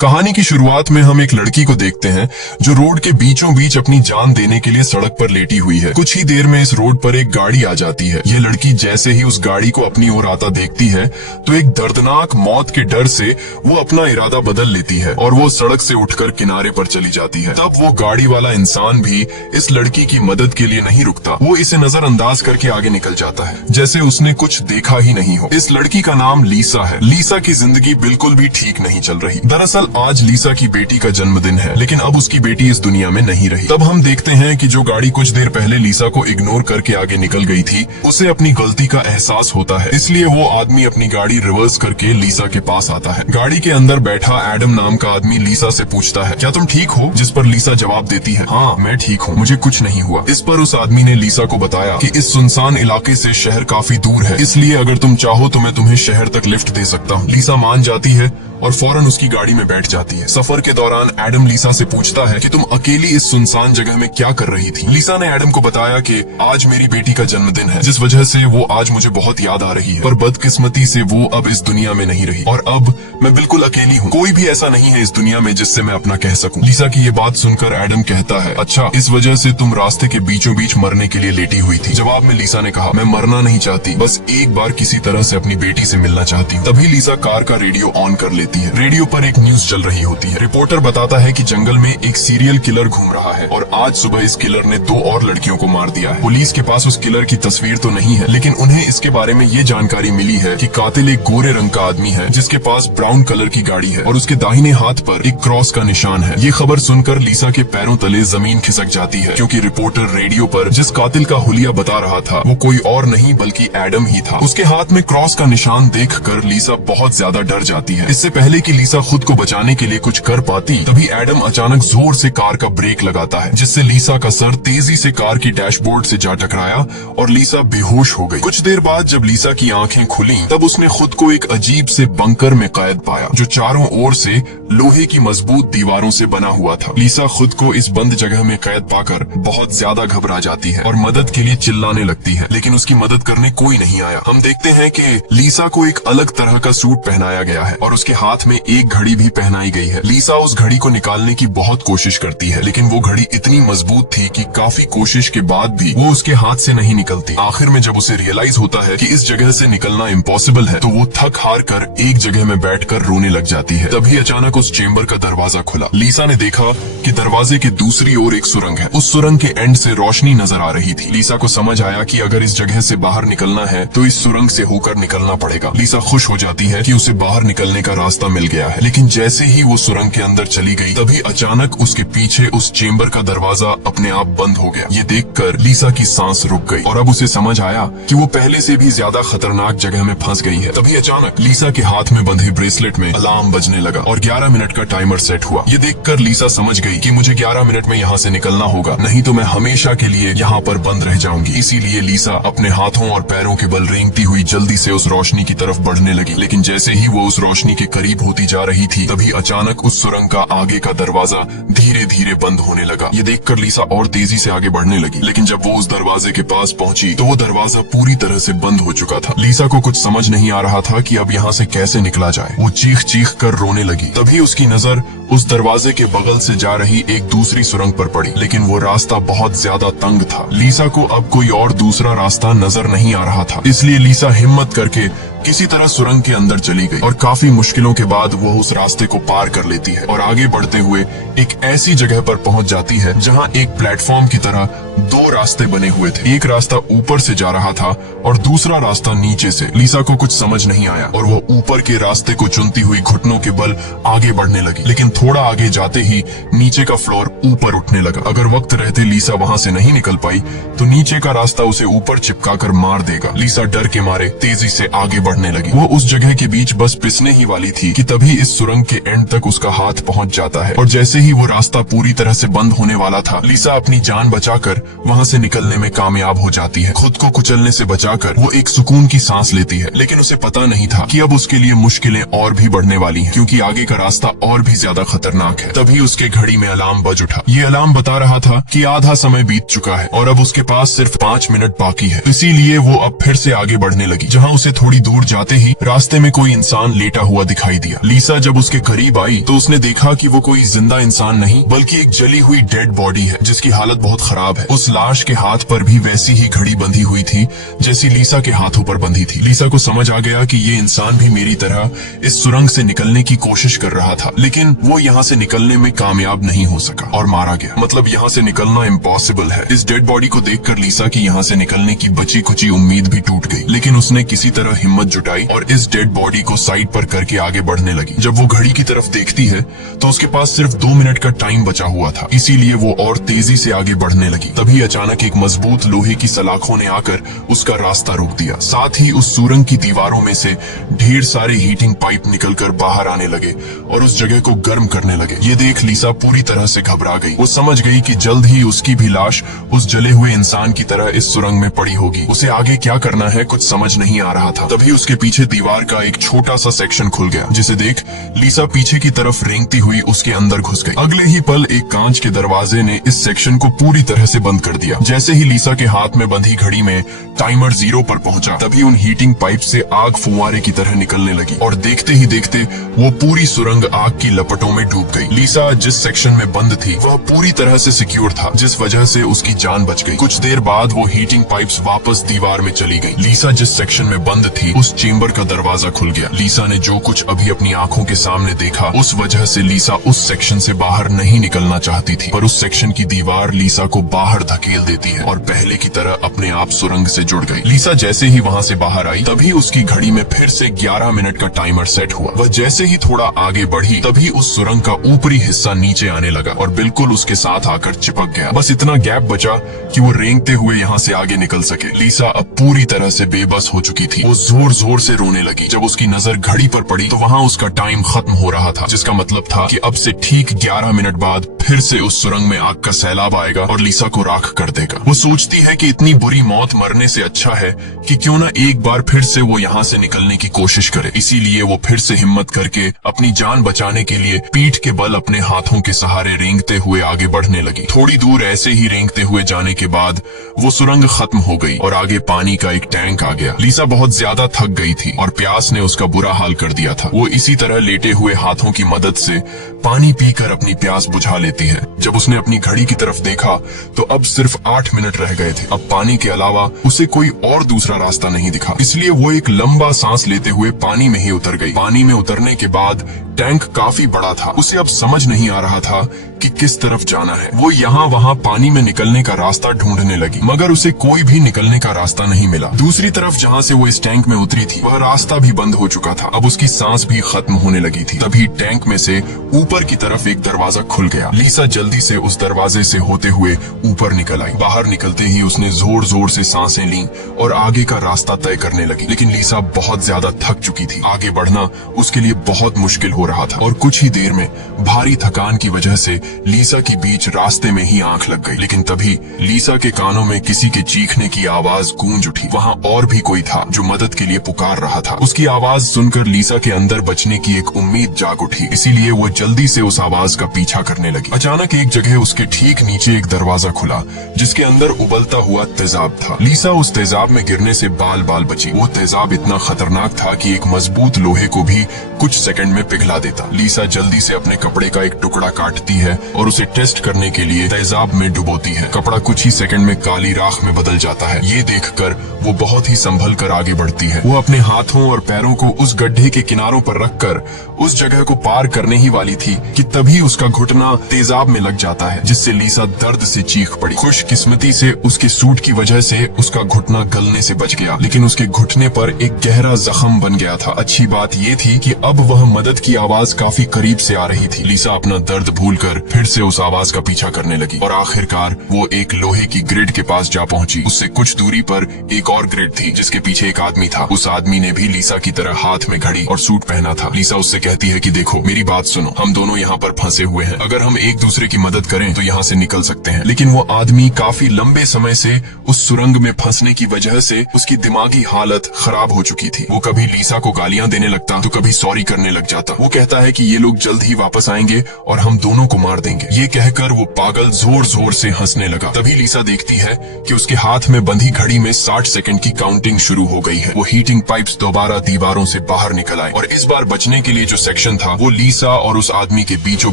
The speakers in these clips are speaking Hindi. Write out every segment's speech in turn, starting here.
कहानी की शुरुआत में हम एक लड़की को देखते हैं जो रोड के बीचों बीच अपनी जान देने के लिए सड़क पर लेटी हुई है। कुछ ही देर में इस रोड पर एक गाड़ी आ जाती है। यह लड़की जैसे ही उस गाड़ी को अपनी ओर आता देखती है तो एक दर्दनाक मौत के डर से वो अपना इरादा बदल लेती है और वो सड़क से उठकर किनारे पर चली जाती है। तब वो गाड़ी वाला इंसान भी इस लड़की की मदद के लिए नहीं रुकता। वो इसे नजरअंदाज करके आगे निकल जाता है जैसे उसने कुछ देखा ही नहीं हो। इस लड़की का नाम लीसा है। लीसा की जिंदगी बिल्कुल भी ठीक नहीं चल रही। दरअसल आज लीसा की बेटी का जन्मदिन है, लेकिन अब उसकी बेटी इस दुनिया में नहीं रही। तब हम देखते हैं कि जो गाड़ी कुछ देर पहले लीसा को इग्नोर करके आगे निकल गई थी, उसे अपनी गलती का एहसास होता है। इसलिए वो आदमी अपनी गाड़ी रिवर्स करके लीसा के पास आता है। गाड़ी के अंदर बैठा एडम नाम का आदमी लीसा से पूछता है, क्या तुम ठीक हो? जिस पर लीसा जवाब देती है, हाँ मैं ठीक हूँ, मुझे कुछ नहीं हुआ। इस पर उस आदमी ने लीसा को बताया कि इस सुनसान इलाके से शहर काफी दूर है, इसलिए अगर तुम चाहो तो मैं तुम्हें शहर तक लिफ्ट दे सकता हूँ। लीसा मान जाती है और फौरन उसकी गाड़ी में बैठ जाती है। सफर के दौरान एडम लीसा से पूछता है कि तुम अकेली इस सुनसान जगह में क्या कर रही थी? लीसा ने एडम को बताया कि आज मेरी बेटी का जन्मदिन है, जिस वजह से वो आज मुझे बहुत याद आ रही है, पर बदकिस्मती से वो अब इस दुनिया में नहीं रही और अब मैं बिल्कुल अकेली हूँ। कोई भी ऐसा नहीं है इस दुनिया में जिससे मैं अपना कह सकूं। लीसा की ये बात सुनकर एडम कहता है, अच्छा इस वजह से तुम रास्ते के बीचों बीच मरने के लिए लेटी हुई थी? जवाब में लीसा ने कहा, मैं मरना नहीं चाहती, बस एक बार किसी तरह से अपनी बेटी से मिलना चाहती हूँ। तभी लीसा कार का रेडियो ऑन कर लेती है। रेडियो पर एक न्यूज चल रही होती है। रिपोर्टर बताता है कि जंगल में एक सीरियल किलर घूम रहा है और आज सुबह इस किलर ने 2 और लड़कियों को मार दिया है। पुलिस के पास उस किलर की तस्वीर तो नहीं है, लेकिन उन्हें इसके बारे में ये जानकारी मिली है कि कातिल एक गोरे रंग का आदमी है जिसके पास ब्राउन कलर की गाड़ी है और उसके दाहिने हाथ पर एक क्रॉस का निशान है। ये खबर सुनकर लीसा के पैरों तले जमीन खिसक जाती है, क्योंकि रिपोर्टर रेडियो पर जिस कातिल का हुलिया बता रहा था वो कोई और नहीं बल्कि एडम ही था। उसके हाथ में क्रॉस का निशान देखकर लीसा बहुत ज्यादा डर जाती है। इससे पहले कि लीसा खुद को बचाने के लिए कुछ कर पाती, तभी एडम अचानक जोर से कार का ब्रेक लगाता है, जिससे लीसा का सर तेजी से कार की डैशबोर्ड से जा टकराया और लीसा बेहोश हो गई। कुछ देर बाद जब लीसा की आंखें खुली तब उसने खुद को एक अजीब से बंकर में कैद पाया जो चारों ओर से लोहे की मजबूत दीवारों से बना हुआ था। लीसा खुद को इस बंद जगह में कैद पाकर बहुत ज्यादा घबरा जाती है और मदद के लिए चिल्लाने लगती है, लेकिन उसकी मदद करने कोई नहीं आया। हम देखते हैं कि लीसा को एक अलग तरह का सूट पहनाया गया है और उसके हाथ में एक घड़ी भी पहनाई गई है। लीसा उस घड़ी को निकालने की बहुत कोशिश करती है, लेकिन वो घड़ी इतनी मजबूत थी कि काफी कोशिश के बाद भी वो उसके हाथ से नहीं निकलती। आखिर में जब उसे रियलाइज होता है कि इस जगह से निकलना इम्पॉसिबल है, तो वो थक हार कर एक जगह में बैठकर रोने लग जाती है। तभी अचानक उस चेम्बर का दरवाजा खुला। लीसा ने देखा कि दरवाजे के दूसरी ओर एक सुरंग है। उस सुरंग के एंड से रोशनी नजर आ रही थी। लीसा को समझ आया कि अगर इस जगह से बाहर निकलना है तो इस सुरंग से होकर निकलना पड़ेगा। लीसा खुश हो जाती है कि उसे बाहर निकलने का रास्ता मिल गया है, लेकिन जैसे ही वो सुरंग के अंदर चली गई तभी अचानक उसके पीछे उस चेम्बर का दरवाजा अपने आप बंद हो गया। ये देखकर लीसा की सांस रुक गई और अब उसे समझ आया कि वो पहले से भी ज्यादा खतरनाक जगह में फंस गई है। तभी अचानक लीसा के हाथ में बंधे ब्रेसलेट में अलार्म बजने लगा और 11 मिनट का टाइमर सेट हुआ। ये देखकर लीसा समझ गई कि मुझे 11 मिनट में यहाँ से निकलना होगा, नहीं तो मैं हमेशा के लिए यहाँ पर बंद रह जाऊंगी। इसीलिए लीसा अपने हाथों और पैरों के बल रेंगती हुई जल्दी से उस रोशनी की तरफ बढ़ने लगी, लेकिन जैसे ही वो उस रोशनी के करीब होती जा रही थी तभी अचानक उस सुरंग का आगे का दरवाजा धीरे धीरे बंद होने लगा। ये देखकर लीसा और तेजी से आगे बढ़ने लगी, लेकिन जब वो उस दरवाजे के पास पहुंची तो वो दरवाजा पूरी तरह से बंद हो चुका था। लीसा को कुछ समझ नहीं आ रहा था कि अब यहाँ से कैसे निकला जाए। वो चीख चीख कर रोने लगी। तभी उसकी नजर उस दरवाजे के बगल से जा रही एक दूसरी सुरंग पर पड़ी, लेकिन वो रास्ता बहुत ज्यादा तंग था। लीसा को अब कोई और दूसरा रास्ता नजर नहीं आ रहा था, इसलिए लीसा हिम्मत करके किसी तरह सुरंग के अंदर चली गई और काफी मुश्किलों के बाद वो उस रास्ते को पार कर लेती है और आगे बढ़ते हुए एक ऐसी जगह पर पहुंच जाती है जहां एक प्लेटफॉर्म की तरह 2 रास्ते बने हुए थे। एक रास्ता ऊपर से जा रहा था और दूसरा रास्ता नीचे से। लीसा को कुछ समझ नहीं आया और वो ऊपर के रास्ते को चुनती हुई घुटनों के बल आगे बढ़ने लगी, लेकिन थोड़ा आगे जाते ही नीचे का फ्लोर ऊपर उठने लगा। अगर वक्त रहते लीसा वहां से नहीं निकल पाई तो नीचे का रास्ता उसे ऊपर चिपका कर मार देगा। लीसा डर के मारे तेजी से आगे बढ़ने लगी। वो उस जगह के बीच बस पिसने ही वाली थी कि तभी इस सुरंग के एंड तक उसका हाथ पहुंच जाता है और जैसे ही वो रास्ता पूरी तरह से बंद होने वाला था, लीसा अपनी जान बचाकर वहां से निकलने में कामयाब हो जाती है। खुद को कुचलने से बचाकर वो एक सुकून की सांस लेती है, लेकिन उसे पता नहीं था कि अब उसके लिए मुश्किलें और भी बढ़ने वाली हैं, क्योंकि आगे का रास्ता और भी ज्यादा खतरनाक है। तभी उसके घड़ी में अलार्म बज उठा। ये अलार्म बता रहा था कि आधा समय बीत चुका है और अब उसके पास सिर्फ 5 मिनट बाकी है। इसीलिए वो अब फिर से आगे बढ़ने लगी। जहाँ उसे थोड़ी दूर दूर जाते ही रास्ते में कोई इंसान लेटा हुआ दिखाई दिया। लीसा जब उसके करीब आई तो उसने देखा कि वो कोई जिंदा इंसान नहीं बल्कि एक जली हुई डेड बॉडी है जिसकी हालत बहुत खराब है। उस लाश के हाथ पर भी वैसी ही घड़ी बंधी हुई थी जैसी लीसा के हाथों पर बंधी थी। लीसा को समझ आ गया कि ये इंसान भी मेरी तरह इस सुरंग से निकलने की कोशिश कर रहा था, लेकिन वो यहाँ से निकलने में कामयाब नहीं हो सका और मारा गया। मतलब यहाँ से निकलना इम्पॉसिबल है। इस डेड बॉडी को देखकर लीसा की यहाँ से निकलने की बची कुची उम्मीद भी टूट गई, लेकिन उसने किसी तरह हिम्मत जुटाई और इस डेड बॉडी को साइड पर करके आगे बढ़ने लगी। जब वो घड़ी की तरफ देखती है तो उसके पास सिर्फ 2 मिनट का टाइम बचा हुआ था, इसीलिए वो और तेजी से आगे बढ़ने लगी। तभी अचानक एक मजबूत लोहे की सलाखों ने आकर उसका रास्ता रोक दिया। साथ ही उस सुरंग की दीवारों में से ढेर सारे हीटिंग पाइप निकलकर बाहर आने लगे और उस जगह को गर्म करने लगे। ये देख लीसा पूरी तरह से घबरा गई। वो समझ गई कि जल्द ही उसकी भी लाश उस जले हुए इंसान की तरह इस सुरंग में पड़ी होगी। उसे आगे क्या करना है कुछ समझ नहीं आ रहा था। तभी उसके पीछे दीवार का एक छोटा सा सेक्शन खुल गया, जिसे देख लीसा पीछे की तरफ रेंगती हुई उसके अंदर घुस गई। अगले ही पल एक कांच के दरवाजे ने इस सेक्शन को पूरी तरह से बंद कर दिया। जैसे ही लीसा के हाथ में बंधी घड़ी में टाइमर 0 पर पहुंचा, तभी उन हीटिंग पाइप से आग फुवारे की तरह निकलने लगी और देखते ही देखते वो पूरी सुरंग आग की लपटों में डूब गई। लीसा जिस सेक्शन में बंद थी वह पूरी तरह से सिक्योर था, जिस वजह से उसकी जान बच गई। कुछ देर बाद वो हीटिंग पाइप्स वापस दीवार में चली गई। लीसा जिस सेक्शन में बंद थी उस चेम्बर का दरवाजा खुल गया। लीसा ने जो कुछ अभी अपनी आंखों के सामने देखा उस वजह से लीसा उस सेक्शन से बाहर नहीं निकलना चाहती थी, पर उस सेक्शन की दीवार लीसा को बाहर धकेल देती है और पहले की तरह अपने आप सुरंग से जुड़ गई। लीसा जैसे ही वहाँ से बाहर आई तभी उसकी घड़ी में फिर से 11 मिनट का टाइमर सेट हुआ। वह जैसे ही थोड़ा आगे बढ़ी तभी उस सुरंग का ऊपरी हिस्सा नीचे आने लगा और बिल्कुल उसके साथ आकर चिपक गया। बस इतना गैप बचा कि वो रेंगते हुए यहाँ से आगे निकल सके। लीसा अब पूरी तरह से बेबस हो चुकी थी। वो जोर जोर से रोने लगी। जब उसकी नजर घड़ी पर पड़ी तो वहाँ उसका टाइम खत्म हो रहा था, जिसका मतलब था कि अब से ठीक 11 मिनट बाद फिर से उस सुरंग में आग का सैलाब आएगा और लीसा को राख कर देगा। वो सोचती है कि इतनी बुरी मौत मरने से अच्छा है कि क्यों ना एक बार फिर से वो यहाँ से निकलने की कोशिश करे। इसीलिए वो फिर से हिम्मत करके अपनी जान बचाने के लिए पीठ के बल अपने हाथों के सहारे रेंगते हुए आगे बढ़ने लगी। थोड़ी दूर ऐसे ही रेंगते हुए जाने के बाद वो सुरंग खत्म हो गई और आगे पानी का एक टैंक आ गया। लीसा बहुत ज्यादा थक गई थी और प्यास ने उसका बुरा हाल कर दिया था। वो इसी तरह लेटे हुए हाथों की मदद से पानी पीकर अपनी प्यास बुझा लेती है। जब उसने अपनी घड़ी की तरफ देखा तो अब सिर्फ 8 मिनट रह गए थे। अब पानी के अलावा उसे कोई और दूसरा रास्ता नहीं दिखा, इसलिए वो एक लंबा सांस लेते हुए पानी में ही उतर गई। पानी में उतरने के बाद टैंक काफी बड़ा था। उसे अब समझ नहीं आ रहा था कि किस तरफ जाना है। वो यहाँ वहाँ पानी में निकलने का रास्ता ढूंढने लगी, मगर उसे कोई भी निकलने का रास्ता नहीं मिला। दूसरी तरफ जहाँ से वो इस टैंक में उतरी थी वह रास्ता भी बंद हो चुका था। अब उसकी सांस भी खत्म होने लगी थी। तभी टैंक में से ऊपर की तरफ एक दरवाजा खुल गया। लीसा जल्दी से उस दरवाजे से होते हुए ऊपर निकल आई। बाहर निकलते ही उसने जोर जोर से सांसें ली और आगे का रास्ता तय करने लगी, लेकिन लीसा बहुत ज्यादा थक चुकी थी। आगे बढ़ना उसके लिए बहुत मुश्किल हो रहा था और कुछ ही देर में भारी थकान की वजह से लीसा के बीच रास्ते में ही आंख लग गई। लेकिन तभी लीसा के कानों में किसी के चीखने की आवाज गूंज उठी। वहाँ और भी कोई था जो मदद के लिए पुकार रहा था। उसकी आवाज सुनकर लीसा के अंदर बचने की एक उम्मीद जाग उठी, इसीलिए वो जल्दी से उस आवाज का पीछा करने लगी। अचानक एक जगह उसके ठीक नीचे एक दरवाजा खुला जिसके अंदर उबलता हुआ तेजाब था। लीसा उस तेजाब में गिरने से बाल बाल बची। वो तेजाब इतना खतरनाक था कि एक मजबूत लोहे को भी कुछ सेकंड में पिघला देता। लीसा जल्दी से अपने कपड़े का एक टुकड़ा काटती है और उसे टेस्ट करने के लिए तेजाब में डुबोती है। कपड़ा कुछ ही सेकंड में काली राख में बदल जाता है। ये देखकर वो बहुत ही संभल कर आगे बढ़ती है। वो अपने हाथों और पैरों को उस गड्ढे के किनारों पर रखकर उस जगह को पार करने ही वाली थी कि तभी उसका घुटना तेजाब में लग जाता है, जिससे लीसा दर्द से चीख पड़ी। खुशकिस्मती से उसके सूट की वजह से उसका घुटना गलने से बच गया, लेकिन उसके घुटने पर एक गहरा जख्म बन गया था। अच्छी बात ये थी कि अब वह मदद की आवाज काफी करीब से आ रही थी। लीसा अपना दर्द भूलकर फिर से उस आवाज का पीछा करने लगी और आखिरकार वो एक लोहे की ग्रिड के पास जा पहुंची। उससे कुछ दूरी पर एक और ग्रिड थी जिसके पीछे एक आदमी था। उस आदमी ने भी लीसा की तरह हाथ में घड़ी और सूट पहना था। लीसा उससे कहती है कि देखो मेरी बात सुनो, हम दोनों यहाँ पर फंसे हुए हैं। अगर हम एक दूसरे की मदद करें तो यहाँ से निकल सकते हैं। लेकिन वो आदमी काफी लंबे समय से उस सुरंग में फंसने की वजह से उसकी दिमागी हालत खराब हो चुकी थी। वो कभी लीसा को गालियां देने लगता तो कभी सॉरी करने लग जाता। वो कहता है कि ये लोग जल्द ही वापस आएंगे और हम दोनों को मार देंगे। ये कहकर वो पागल जोर जोर से हंसने लगा। तभी लीसा देखती है कि उसके हाथ में बंधी घड़ी में 60 सेकंड की काउंटिंग शुरू हो गई है। वो हीटिंग पाइप्स दोबारा दीवारों से बाहर निकल आए और इस बार बचने के लिए जो सेक्शन था वो लीसा और उस आदमी के बीचों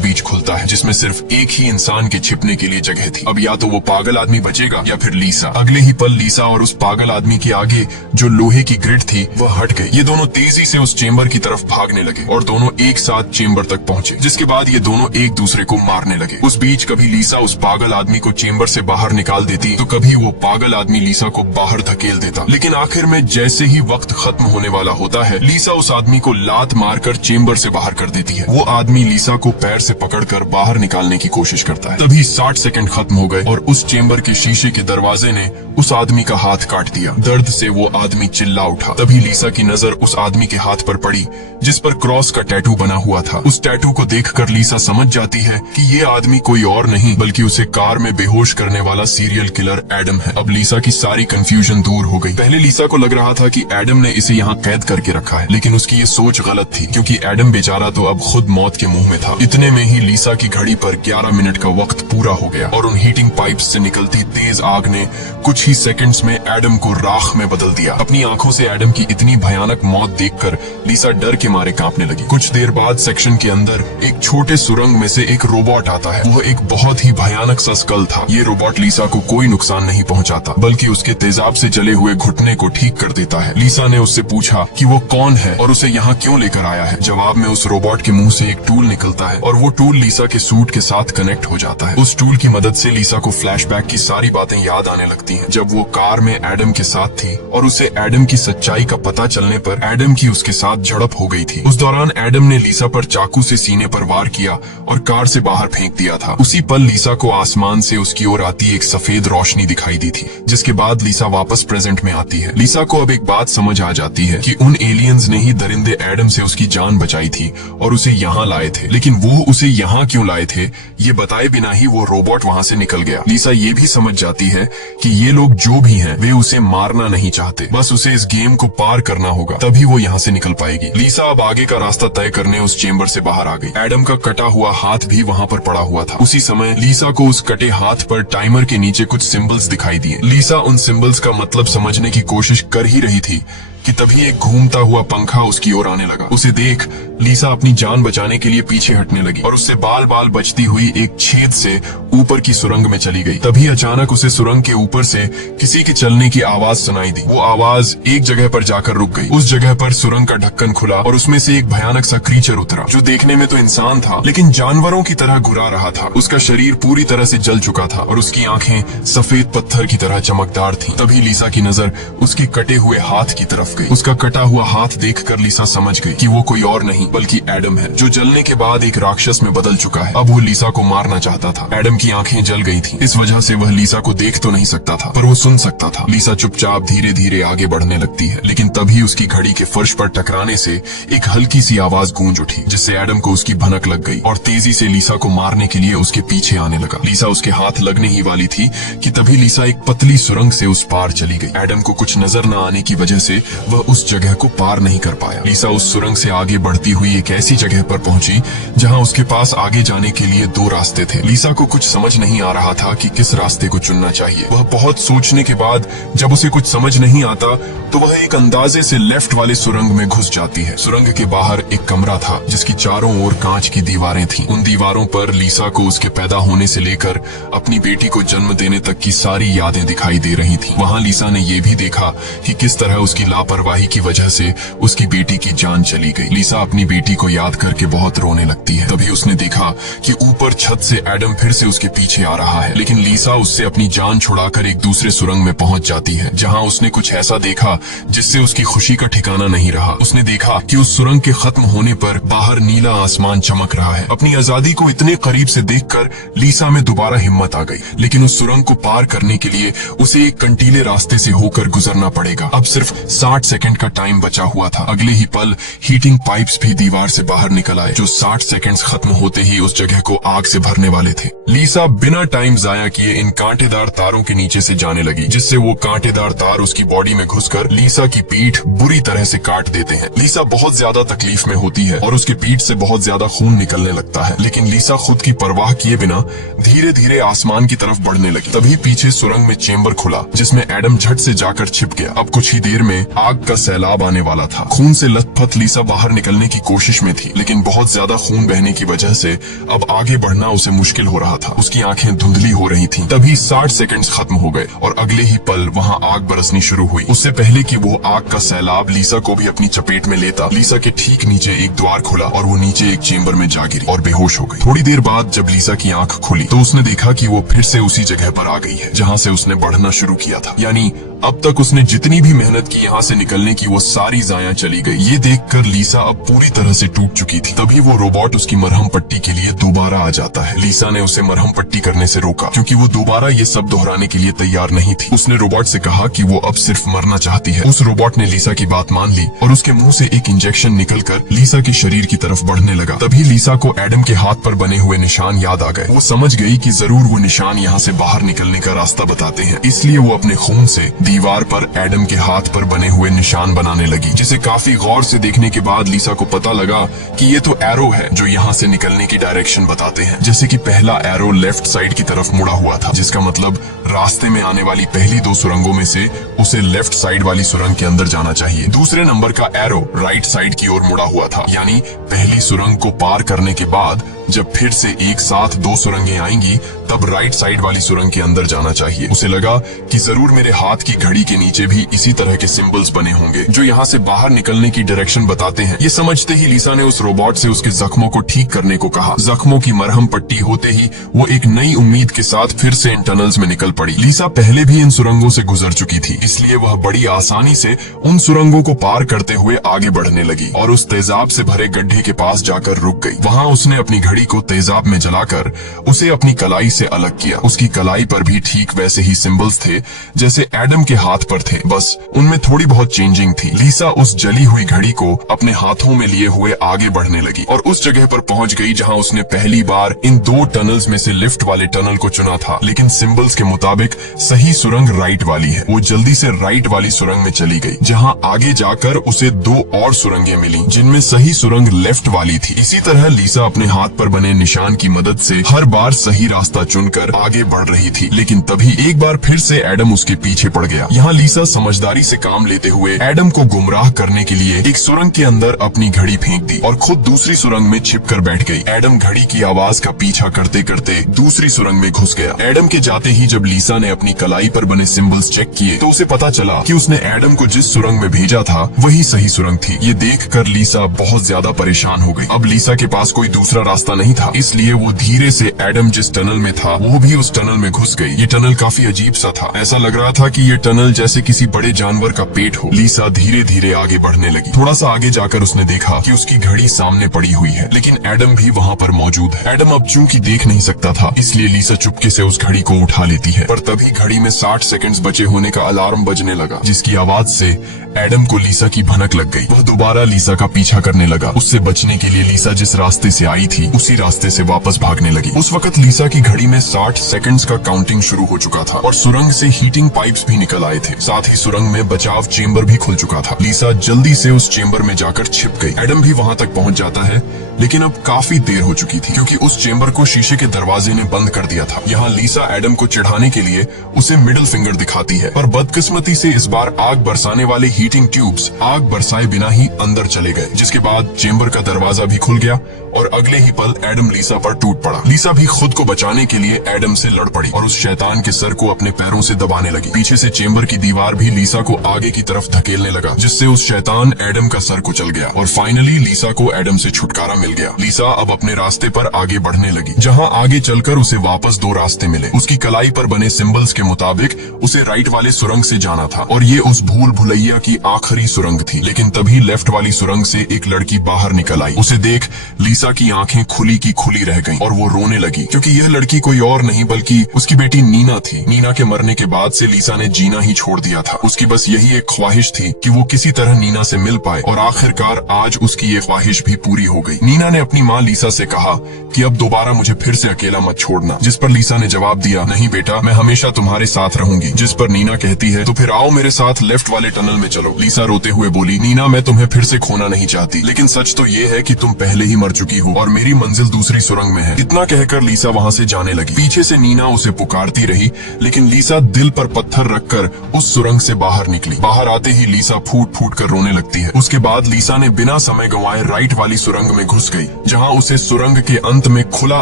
बीच खुलता है, जिसमें सिर्फ एक ही इंसान के छिपने के लिए जगह थी। अब या तो वो पागल आदमी बचेगा या फिर लीसा। अगले ही पल लीसा और उस पागल आदमी के आगे जो लोहे की ग्रिड थी वह हट गई। ये दोनों तेजी से उस चेम्बर की तरफ भागने लगे और दोनों एक साथ चेम्बर तक पहुंचे, जिसके बाद ये दोनों एक दूसरे को मारने लगे। उस बीच कभी लीसा उस पागल आदमी को चेम्बर से बाहर निकाल देती तो कभी वो पागल आदमी लीसा को बाहर धकेल देता। लेकिन आखिर में जैसे ही वक्त खत्म होने वाला होता है, लीसा उस आदमी को लात मारकर चेम्बर से बाहर कर देती है। वो आदमी लीसा को पैर से पकड़कर बाहर निकालने की कोशिश करता है। तभी 60 सेकंड खत्म हो गए और उस चेम्बर के शीशे के दरवाजे ने उस आदमी का हाथ काट दिया। दर्द से वो आदमी चिल्ला उठा। तभी लीसा की नजर उस आदमी के हाथ पर पड़ी जिस पर क्रॉस का टैटू बना हुआ था। उस टैटू को देखकर लीसा समझ जाती है कि ये आदमी कोई और नहीं बल्कि उसे कार में बेहोश करने वाला सीरियल किलर एडम है। अब लीसा की सारी कंफ्यूजन दूर हो गई। पहले लीसा को लग रहा था कि एडम ने इसे यहाँ कैद करके रखा है, लेकिन उसकी ये सोच गलत थी क्योंकि एडम बेचारा तो अब खुद मौत के मुंह में था। इतने में ही लीसा की घड़ी पर 11 मिनट का वक्त पूरा हो गया और उन हीटिंग पाइप्स से निकलती तेज आग ने कुछ ही सेकंड्स में एडम को राख में बदल दिया। अपनी आंखों से एडम की इतनी भयानक मौत देखकर लीसा डर के मारे कांपने लगी। कुछ देर बाद सेक्शन के अंदर एक छोटे सुरंग में से एक रोबोट आता है। वह एक बहुत ही भयानक सा स्कल था। ये रोबोट लीसा को कोई नुकसान नहीं पहुंचाता बल्कि उसके तेजाब से जले हुए घुटने को ठीक कर देता है। लीसा ने उससे पूछा कि वो कौन है और उसे यहाँ क्यों लेकर आया है। जवाब में उस रोबोट के मुंह से एक टूल निकलता है और वो टूल लीसा के सूट के साथ कनेक्ट हो जाता है। उस टूल की मदद से लीसा को फ्लैशबैक की सारी बातें याद आने लगती हैं, जब वो कार में एडम के साथ थी और उसे एडम की सच्चाई का पता चलने पर एडम की उसके साथ झड़प हो गई थी। उस दौरान एडम ने लीसा पर चाकू से सीने पर वार किया और कार से बाहर फेंक दिया था। उसी पल लीसा को आसमान से उसकी ओर आती एक सफेद रोशनी दिखाई दी थी, जिसके बाद लीसा वापस प्रेजेंट में आती है। लीसा को अब एक बात समझ आ जाती है कि उन एलियंस ने ही दरिंदे एडम से उसकी जान बचाई थी और उसे यहाँ लाए थे, लेकिन वो उसे यहाँ क्यों लाए थे ये बताए बिना ही वो रोबोट वहाँ से निकल गया। लीसा ये भी समझ जाती है कि ये लोग जो भी हैं वे उसे मारना नहीं चाहते, बस उसे इस गेम को पार करना होगा, तभी वो यहाँ से निकल पाएगी। लीसा अब आगे का रास्ता तय करने उस चेम्बर से बाहर आ गई। एडम का कटा हुआ हाथ भी वहाँ पर पड़ा हुआ था। उसी समय लीसा को उस कटे हाथ पर टाइमर के नीचे कुछ सिंबल्स दिखाई दिए। लीसा उन सिंबल्स का मतलब समझने की कोशिश कर ही रही थी कि तभी एक घूमता हुआ पंखा उसकी ओर आने लगा। उसे देख लीसा अपनी जान बचाने के लिए पीछे हटने लगी और उससे बाल बाल बचती हुई एक छेद से ऊपर की सुरंग में चली गई। तभी अचानक उसे सुरंग के ऊपर से किसी के चलने की आवाज सुनाई दी। वो आवाज एक जगह पर जाकर रुक गई। उस जगह पर सुरंग का ढक्कन खुला और उसमें से एक भयानक सा क्रीचर उतरा, जो देखने में तो इंसान था लेकिन जानवरों की तरह घुरा रहा था। उसका शरीर पूरी तरह से जल चुका था और उसकी आंखें सफेद पत्थर की तरह चमकदार थीं। तभी लीसा की नजर उसके कटे हुए हाथ की तरफ गई। उसका कटा हुआ हाथ देखकर लीसा समझ गई कि वो कोई और नहीं बल्कि एडम है, जो जलने के बाद एक राक्षस में बदल चुका है। अब वो लीसा को मारना चाहता था। एडम की आंखें जल गई थीं। इस वजह से वह लीसा को देख तो नहीं सकता था, पर वो सुन सकता था। लीसा चुपचाप धीरे धीरे आगे बढ़ने लगती है, लेकिन तभी उसकी घड़ी के फर्श पर टकराने से एक हल्की सी आवाज गूंज उठी, जिससे एडम को उसकी भनक लग गई और तेजी से लीसा को मारने के लिए उसके पीछे आने लगा। लीसा उसके हाथ लगने ही वाली थी कि तभी लीसा एक पतली सुरंग से उस पार चली गई। एडम को कुछ नजर न आने की वजह से वह उस जगह को पार नहीं कर पाया। लीसा उस सुरंग से आगे बढ़ती हुई एक ऐसी जगह पर पहुंची जहां उसके पास आगे जाने के लिए दो रास्ते थे। लीसा को कुछ समझ नहीं आ रहा था कि किस रास्ते को चुनना चाहिए। वह बहुत सोचने के बाद जब उसे कुछ समझ नहीं आता तो वह एक अंदाजे से लेफ्ट वाले सुरंग में घुस जाती है। सुरंग के बाहर एक कमरा था जिसकी चारों ओर कांच की दीवारें थीं। उन दीवारों पर लीसा को उसके पैदा होने से लेकर अपनी बेटी को जन्म देने तक की सारी यादें दिखाई दे रही थीं। वहां लीसा ने यह भी देखा कि किस तरह उसकी लापरवाही की वजह से उसकी बेटी की जान चली गई। लीसा अपनी बेटी को याद करके बहुत रोने लगती है। तभी उसने देखा कि ऊपर छत से एडम फिर से उसके पीछे आ रहा है, लेकिन लीसा उससे अपनी जान छुड़ाकर एक दूसरे सुरंग में पहुंच जाती है, जहां उसने कुछ ऐसा देखा जिससे उसकी खुशी का ठिकाना नहीं रहा। उसने देखा कि उस सुरंग के खत्म होने पर बाहर नीला आसमान चमक रहा है। अपनी आजादी को इतने करीब से देखकर लीसा में दोबारा हिम्मत आ गई, लेकिन उस सुरंग को पार करने के लिए उसे एक कंटीले रास्ते से होकर गुजरना पड़ेगा। अब सिर्फ 60 सेकंड का टाइम बचा हुआ था। अगले ही पल हीटिंग पाइप्स भी दीवार से बाहर निकल आए, जो 60 सेकंड्स खत्म होते ही उस जगह को आग से भरने वाले थे। लीसा बिना टाइम जाया किए इन कांटेदार तारों के नीचे से जाने लगी, जिससे वो कांटेदार तार उसकी बॉडी में घुसकर लीसा की पीठ बुरी तरह से काट देते हैं। लीसा बहुत ज्यादा तकलीफ में होती है और उसकी पीठ से बहुत ज्यादा खून निकलने लगता है, लेकिन लीसा खुद की परवाह किए बिना धीरे धीरे आसमान की तरफ बढ़ने लगी। तभी पीछे सुरंग में चेंबर खुला, जिसमें एडम झट से जाकर छिप गया। अब कुछ ही देर में आग का सैलाब आने वाला था। खून से लथपथ लीसा बाहर निकलने की कोशिश में थी, लेकिन बहुत ज्यादा खून बहने की वजह से अब आगे बढ़ना उसे मुश्किल हो रहा था। उसकी आंखें धुंधली हो रही थीं। तभी 60 सेकंड्स खत्म हो गए और अगले ही पल वहां आग बरसनी शुरू हुई। उससे पहले कि वो आग का सैलाब लीसा को भी अपनी चपेट में लेता, लीसा के ठीक नीचे एक द्वार खुला और वो नीचे एक चेंबर में जा गिरी और बेहोश हो गई। थोड़ी देर बाद जब लीसा की आंख खुली तो उसने देखा कि वो फिर से उसी जगह पर आ गई है जहां से उसने बढ़ना शुरू किया था। यानी अब तक उसने जितनी भी मेहनत की यहाँ से निकलने की, वो सारी जाया चली गई। ये देखकर लीसा अब पूरी तरह से टूट चुकी थी। तभी वो रोबोट उसकी मरहम पट्टी के लिए दोबारा आ जाता है। लीसा ने उसे मरहम पट्टी करने से रोका, क्योंकि वो दोबारा ये सब दोहराने के लिए तैयार नहीं थी। उसने रोबोट से कहा कि वो अब सिर्फ मरना चाहती है। उस रोबोट ने लीसा की बात मान ली और उसके मुंह से एक इंजेक्शन निकलकर लीसा के शरीर की तरफ बढ़ने लगा। तभी लीसा को एडम के हाथ पर बने हुए निशान याद आ गए। वो समझ गई कि जरूर वो निशान यहाँ से बाहर निकलने का रास्ता बताते हैं, इसलिए वो अपने खून से दीवार पर एडम के हाथ पर बने हुए निशान बनाने लगी, जिसे काफी गौर से देखने के बाद लीसा को पता लगा कि ये तो एरो है जो यहाँ से निकलने की डायरेक्शन बताते हैं। जैसे कि पहला एरो लेफ्ट साइड की तरफ मुड़ा हुआ था, जिसका मतलब रास्ते में आने वाली पहली 2 सुरंगों में से उसे लेफ्ट साइड वाली सुरंग के अंदर जाना चाहिए। दूसरे नंबर का एरो राइट साइड की ओर मुड़ा हुआ था, यानी पहली सुरंग को पार करने के बाद जब फिर से एक साथ 2 सुरंगें आएंगी तब राइट साइड वाली सुरंग के अंदर जाना चाहिए। उसे लगा कि जरूर मेरे हाथ की घड़ी के नीचे भी इसी तरह के सिंबल्स बने होंगे जो यहाँ से बाहर निकलने की डायरेक्शन बताते हैं। ये समझते ही लीसा ने उस रोबोट से उसके जख्मों को ठीक करने को कहा। जख्मों की मरहम पट्टी होते ही वो एक नई उम्मीद के साथ फिर से इन टनल्स में निकल पड़ी। लीसा पहले भी इन सुरंगों से गुजर चुकी थी, इसलिए वह बड़ी आसानी से उन सुरंगों को पार करते हुए आगे बढ़ने लगी और उस तेजाब से भरे गड्ढे के पास जाकर रुक गई। वहाँ उसने अपनी घड़ी को तेजाब में जलाकर उसे अपनी कलाई से अलग किया। उसकी कलाई पर भी ठीक वैसे ही सिंबल्स थे जैसे एडम के हाथ पर थे, बस उनमें थोड़ी बहुत चेंजिंग थी। लीसा उस जली हुई घड़ी को अपने हाथों में लिए हुए आगे बढ़ने लगी और उस जगह पर पहुंच गई जहां उसने पहली बार इन 2 टनल्स में से लिफ्ट वाले टनल को चुना था, लेकिन सिंबल्स के मुताबिक सही सुरंग राइट वाली है। वो जल्दी से राइट वाली सुरंग में चली गई, जहां आगे जाकर उसे 2 और सुरंगें मिली जिनमें सही सुरंग लेफ्ट वाली थी। इसी तरह लीसा अपने हाथ पर बने निशान की मदद से हर बार सही रास्ता चुनकर आगे बढ़ रही थी, लेकिन तभी एक बार फिर से एडम उसके पीछे पड़ गया। यहाँ लीसा समझदारी से काम लेते हुए एडम को गुमराह करने के लिए एक सुरंग के अंदर अपनी घड़ी फेंक दी और खुद दूसरी सुरंग में छिपकर बैठ गई। एडम घड़ी की आवाज का पीछा करते करते दूसरी सुरंग में घुस गया। एडम के जाते ही जब लीसा ने अपनी कलाई पर बने सिंबल्स चेक किए तो उसे पता चला कि उसने एडम को जिस सुरंग में भेजा था वही सही सुरंग थी। ये देखकर लीसा बहुत ज्यादा परेशान हो गई। अब लीसा के पास कोई दूसरा रास्ता नहीं था, इसलिए वो धीरे से एडम जिस टनल में था वो भी उस टनल में घुस गई। ये टनल काफी अजीब सा था, ऐसा लग रहा था कि ये टनल जैसे किसी बड़े जानवर का पेट हो। लीसा धीरे धीरे आगे बढ़ने लगी। थोड़ा सा आगे जाकर उसने देखा कि उसकी घड़ी सामने पड़ी हुई है, लेकिन एडम भी वहाँ पर मौजूद है। एडम अब चूंकि देख नहीं सकता था, इसलिए लीसा चुपके से उस घड़ी को उठा लेती है, पर तभी घड़ी में 60 सेकंड्स बचे होने का अलार्म बजने लगा, जिसकी आवाज से एडम को लीसा की भनक लग गई। वह दोबारा लीसा का पीछा करने लगा। उससे बचने के लिए लीसा जिस रास्ते से आई थी उसी रास्ते से वापस भागने लगी। उस वक्त लीसा की घड़ी में 60 सेकंड्स का काउंटिंग शुरू हो चुका था और सुरंग से हीटिंग पाइप्स भी निकल आए थे। साथ ही सुरंग में बचाव चेंबर भी खुल चुका था। लीसा जल्दी से उस चेंबर में जाकर छिप गई। एडम भी वहां तक पहुंच जाता है, लेकिन अब काफी देर हो चुकी थी क्योंकि उस चेंबर को शीशे के दरवाजे ने बंद कर दिया था। यहाँ लीसा एडम को चिढ़ाने के लिए उसे मिडिल फिंगर दिखाती है, पर बदकिस्मती से इस बार आग बरसाने वाले हीटिंग ट्यूब्स आग बरसाए बिना ही अंदर चले गए, जिसके बाद चेंबर का दरवाजा भी खुल गया और अगले ही पल एडम लीसा पर टूट पड़ा। लीसा भी खुद को बचाने के लिए एडम से लड़ पड़ी और उस शैतान के सर को अपने पैरों से दबाने लगी। पीछे से चेंबर की दीवार भी लीसा को आगे की तरफ धकेलने लगा, जिससे उस शैतान एडम का सर कुचल गया और फाइनली लीसा को एडम से छुटकारा मिल गया। लीसा अब अपने रास्ते पर आगे बढ़ने लगी, जहाँ आगे चलकर उसे वापस 2 रास्ते मिले। उसकी कलाई पर बने सिंबल्स के मुताबिक उसे राइट वाले सुरंग से जाना था और ये उस भूल भुलैया की आखिरी सुरंग थी, लेकिन तभी लेफ्ट वाली सुरंग से एक लड़की बाहर निकल आई। उसे देख लीसा लीसा की आंखें खुली की खुली रह गईं और वो रोने लगी, क्योंकि यह लड़की कोई और नहीं बल्कि उसकी बेटी नीना थी। नीना के मरने के बाद से लीसा ने जीना ही छोड़ दिया था। उसकी बस यही एक ख्वाहिश थी कि वो किसी तरह नीना से मिल पाए, और आखिरकार आज उसकी ये ख्वाहिश भी पूरी हो गई। नीना ने अपनी माँ लीसा से कहा कि अब दोबारा मुझे फिर से अकेला मत छोड़ना, जिस पर लीसा ने जवाब दिया, नहीं बेटा, मैं हमेशा तुम्हारे साथ रहूंगी। जिस पर नीना कहती है, तो फिर आओ मेरे साथ लेफ्ट वाले टनल में चलो। लीसा रोते हुए बोली, नीना, मैं तुम्हें फिर से खोना नहीं चाहती, लेकिन सच तो ये है कि तुम पहले ही मर चुकी हो और मेरी मंजिल दूसरी सुरंग में है। इतना कहकर लीसा वहाँ से जाने लगी। पीछे से नीना उसे पुकारती रही, लेकिन लीसा दिल पर पत्थर रखकर उस सुरंग से बाहर निकली। बाहर आते ही लीसा फूट फूट कर रोने लगती है। उसके बाद लीसा ने बिना समय गंवाए राइट वाली सुरंग में घुस गई, जहाँ उसे सुरंग के अंत में खुला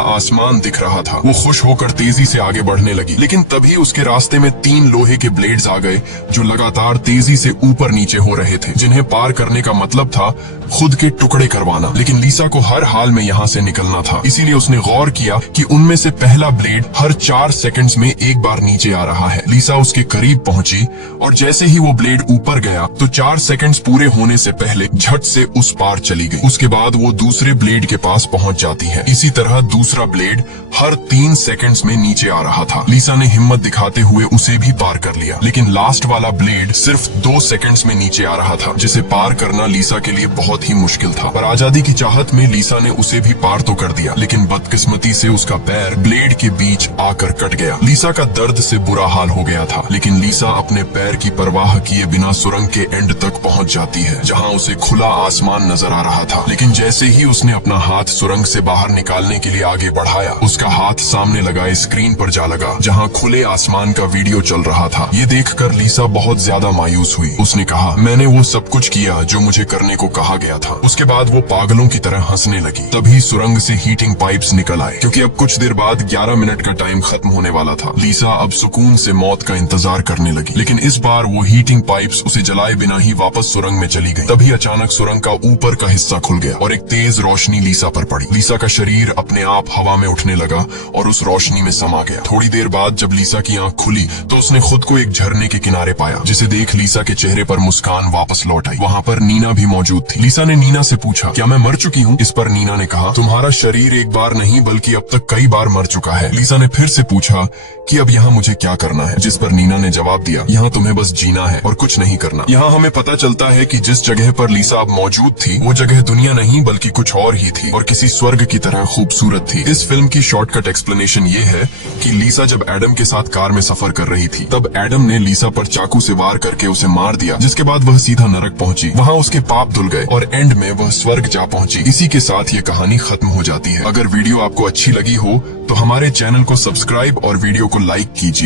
आसमान दिख रहा था। वो खुश होकर तेजी से आगे बढ़ने लगी, लेकिन तभी उसके रास्ते में 3 लोहे के ब्लेड्स आ गए, जो लगातार तेजी से ऊपर नीचे हो रहे थे, जिन्हें पार करने का मतलब था खुद के टुकड़े करवाना। लेकिन लीसा को हर हाल में यहाँ से निकलना था, इसीलिए उसने गौर किया कि उनमें से पहला ब्लेड हर 4 सेकंड्स में एक बार नीचे आ रहा है। लीसा उसके करीब पहुंची और जैसे ही वो ब्लेड ऊपर गया तो 4 सेकंड्स पूरे होने से पहले झट से उस पार चली गई। उसके बाद वो दूसरे ब्लेड के पास पहुंच जाती है। इसी तरह दूसरा ब्लेड हर 3 सेकंड्स में नीचे आ रहा था। लीसा ने हिम्मत दिखाते हुए उसे भी पार कर लिया, लेकिन लास्ट वाला ब्लेड सिर्फ 2 सेकंड्स में नीचे आ रहा था, जिसे पार करना लीसा के लिए बहुत ही मुश्किल था। पर आजादी की चाहत में लीसा ने उसे भी पार तो कर दिया, लेकिन बदकिस्मती से उसका पैर ब्लेड के बीच आकर कट गया। लीसा का दर्द से बुरा हाल हो गया था, लेकिन लीसा अपने पैर की परवाह किए बिना सुरंग के एंड तक पहुंच जाती है, जहां उसे खुला आसमान नजर आ रहा था। लेकिन जैसे ही उसने अपना हाथ सुरंग से बाहर निकालने के लिए आगे बढ़ाया, उसका हाथ सामने लगाए स्क्रीन पर जा लगा, जहां खुले आसमान का वीडियो चल रहा था। ये देखकर लीसा बहुत ज्यादा मायूस हुई। उसने कहा, मैंने वो सब कुछ किया जो मुझे करने को कहा गया था। उसके बाद वो पागलों की तरह हंसने लगी। तभी सुरंग से हीटिंग पाइप्स निकल आए, क्योंकि अब कुछ देर बाद 11 मिनट का टाइम खत्म होने वाला था। लीसा अब सुकून से मौत का इंतजार करने लगी, लेकिन इस बार वो हीटिंग पाइप्स उसे जलाए बिना ही वापस सुरंग में चली गई। तभी अचानक सुरंग का ऊपर का हिस्सा खुल गया और एक तेज रोशनी लीसा पर पड़ी। लीसा का शरीर अपने आप हवा में उठने लगा और उस रोशनी में समा गया। थोड़ी देर बाद जब लीसा की आंख खुली तो उसने खुद को एक झरने के किनारे पाया, जिसे देख लीसा के चेहरे पर मुस्कान वापस लौट आई। वहाँ पर नीना भी मौजूद थी। लीसा ने नीना से पूछा, क्या मैं मर चुकी हूँ? इस पर नीना ने कहा, तुम्हारा शरीर एक बार नहीं बल्कि अब तक कई बार मर चुका है। लीसा ने फिर से पूछा कि अब यहाँ मुझे क्या करना है? जिस पर नीना ने जवाब दिया, यहाँ तुम्हें बस जीना है और कुछ नहीं करना। यहाँ हमें पता चलता है कि जिस जगह पर लीसा अब मौजूद थी, वो जगह दुनिया नहीं बल्कि कुछ और ही थी और किसी स्वर्ग की तरह खूबसूरत थी। इस फिल्म की शॉर्टकट एक्सप्लेनेशन ये है कि लीसा जब एडम के साथ कार में सफर कर रही थी, तब एडम ने लीसा पर चाकू से वार करके उसे मार दिया, जिसके बाद वह सीधा नरक पहुंची। वहाँ उसके पाप धुल गए और एंड में वह स्वर्ग जा पहुंची। इसी के साथ ये कहानी खत्म हो जाती है। अगर वीडियो आपको अच्छी लगी हो तो हमारे चैनल को सब्सक्राइब और वीडियो को लाइक कीजिए।